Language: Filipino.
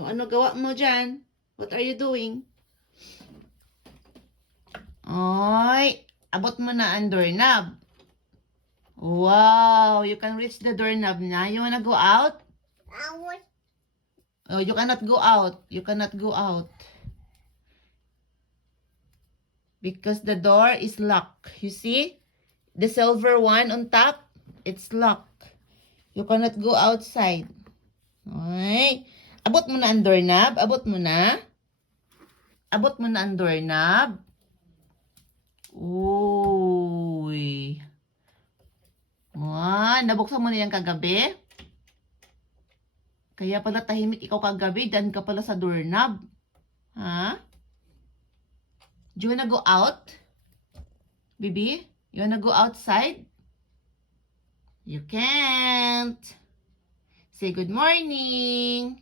O, ano gawa mo dyan? What are you doing? Oy, abot mo na ang doorknob. Wow, you can reach the doorknob na. You wanna go out? Oh, you cannot go out. You cannot go out. Because the door is locked. You see? The silver one on top, it's locked. You cannot go outside. Oy, abot mo na ang doorknob. Abot mo na. Abot mo na ang doorknob. Uy. Wow, nabuksan mo na yan kagabi? Kaya pala tahimik ikaw kagabi, dan ka pala sa doorknob. Ha? Do you wanna go out? Baby? You wanna go outside? You can't. Say good morning.